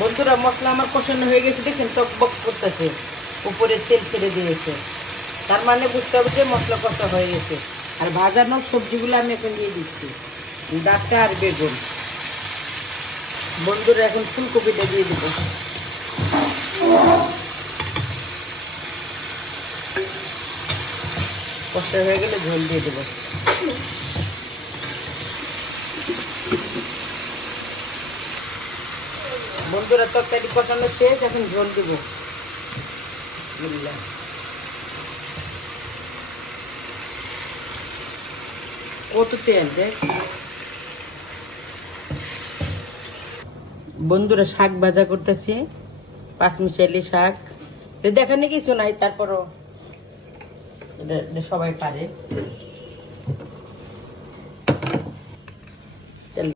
বন্ধুরা মশলা আমার কষানো হয়ে গেছে, দেখেন টকবক করতেছে, উপরে তেল ছেড়ে দিয়েছে, তার মানে বুঝতে হবে যে মশলা কষা হয়ে গেছে। আর ভাজানো সবজিগুলো আমি এখন দিয়ে দিচ্ছি, ডাঁটা আর বেগুন। বন্ধুরা এখন ফুলকপিটা দিয়ে দেবো। কষা হয়ে গেলে ঝোল দিয়ে দেবো। বন্ধুরা তরকারি কষানো শেষ, এখন ঝোল দেবো। কত তেল দেখ। বন্ধুরা শাক ভাজা করতেছি, পাঁচমিশালি শাক। দেখানি কিছু নাই, তারপরও এটা সবাই পারে।